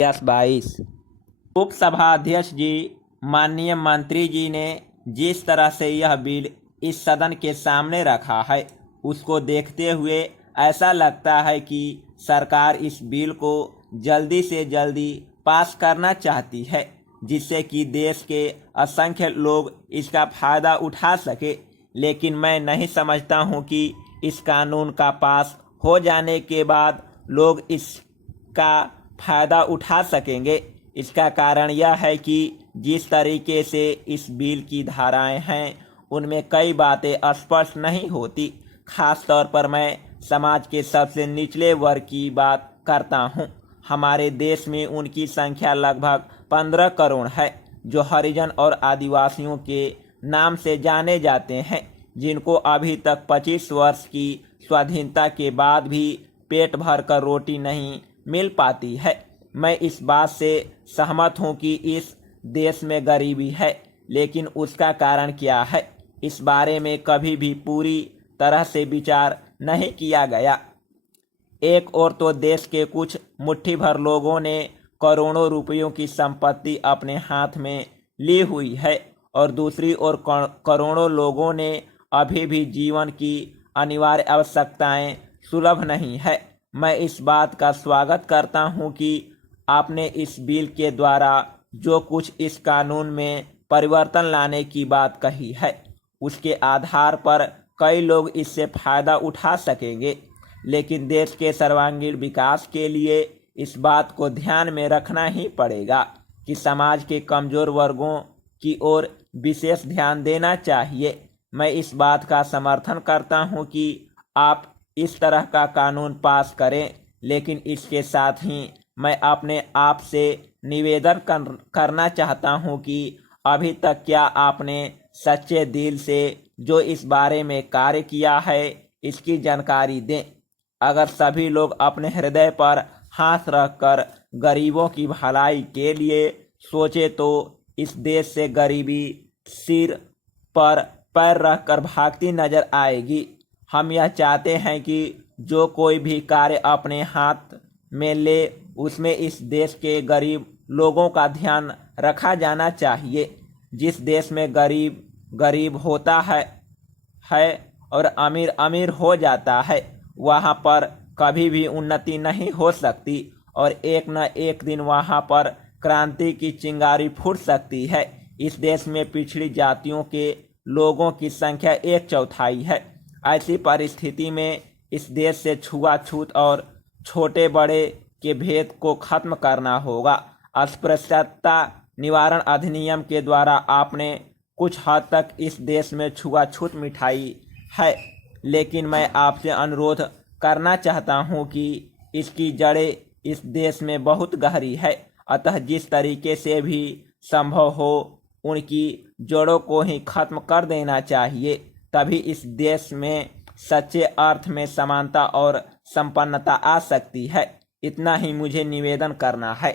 22। उपसभा अध्यक्ष जी, माननीय मंत्री जी ने जिस तरह से यह बिल इस सदन के सामने रखा है, उसको देखते हुए ऐसा लगता है कि सरकार इस बिल को जल्दी से जल्दी पास करना चाहती है, जिससे कि देश के असंख्य लोग इसका फायदा उठा सके। लेकिन मैं नहीं समझता हूं कि इस कानून का पास हो जाने के बाद लोग इसका फायदा उठा सकेंगे। इसका कारण यह है कि जिस तरीके से इस बिल की धाराएं हैं, उनमें कई बातें स्पष्ट नहीं होती। खास तौर पर मैं समाज के सबसे निचले वर्ग की बात करता हूं। हमारे देश में उनकी संख्या लगभग 15 करोड़ है, जो हरिजन और आदिवासियों के नाम से जाने जाते हैं, जिनको अभी तक 25 वर्ष की स्वाधीनता के बाद भी पेट भर कर रोटी नहीं मिल पाती है। मैं इस बात से सहमत हूं कि इस देश में गरीबी है, लेकिन उसका कारण क्या है, इस बारे में कभी भी पूरी तरह से विचार नहीं किया गया। एक ओर तो देश के कुछ मुट्ठी भर लोगों ने करोड़ों रुपयों की संपत्ति अपने हाथ में ली हुई है, और दूसरी ओर करोड़ों लोगों ने अभी भी जीवन की अनिवार्य आवश्यकताएं सुलभ नहीं है। मैं इस बात का स्वागत करता हूं कि आपने इस बिल के द्वारा जो कुछ इस कानून में परिवर्तन लाने की बात कही है, उसके आधार पर कई लोग इससे फायदा उठा सकेंगे। लेकिन देश के सर्वांगीण विकास के लिए इस बात को ध्यान में रखना ही पड़ेगा कि समाज के कमजोर वर्गों की ओर विशेष ध्यान देना चाहिए। मैं इस बात का समर्थन करता हूं कि आप इस तरह का कानून पास करें, लेकिन इसके साथ ही मैं अपने आप से निवेदन करना चाहता हूं कि अभी तक क्या आपने सच्चे दिल से जो इस बारे में कार्य किया है, इसकी जानकारी दें। अगर सभी लोग अपने हृदय पर हाथ रखकर गरीबों की भलाई के लिए सोचे, तो इस देश से गरीबी सिर पर पैर रखकर भागती नजर आएगी। हम यह चाहते हैं कि जो कोई भी कार्य अपने हाथ में ले, उसमें इस देश के गरीब लोगों का ध्यान रखा जाना चाहिए। जिस देश में गरीब गरीब होता है और अमीर अमीर हो जाता है, वहाँ पर कभी भी उन्नति नहीं हो सकती, और एक न एक दिन वहाँ पर क्रांति की चिंगारी फूट सकती है। इस देश में पिछड़ी जातियों के लोगों की संख्या 1/4 है। ऐसी परिस्थिति में इस देश से छुआछूत और छोटे बड़े के भेद को खत्म करना होगा। अस्पृश्यता निवारण अधिनियम के द्वारा आपने कुछ हद तक इस देश में छुआछूत मिटाई है, लेकिन मैं आपसे अनुरोध करना चाहता हूं कि इसकी जड़ें इस देश में बहुत गहरी है। अतः जिस तरीके से भी संभव हो, उनकी जड़ों को ही खत्म कर देना चाहिए। तभी इस देश में सच्चे अर्थ में समानता और संपन्नता आ सकती है। इतना ही मुझे निवेदन करना है।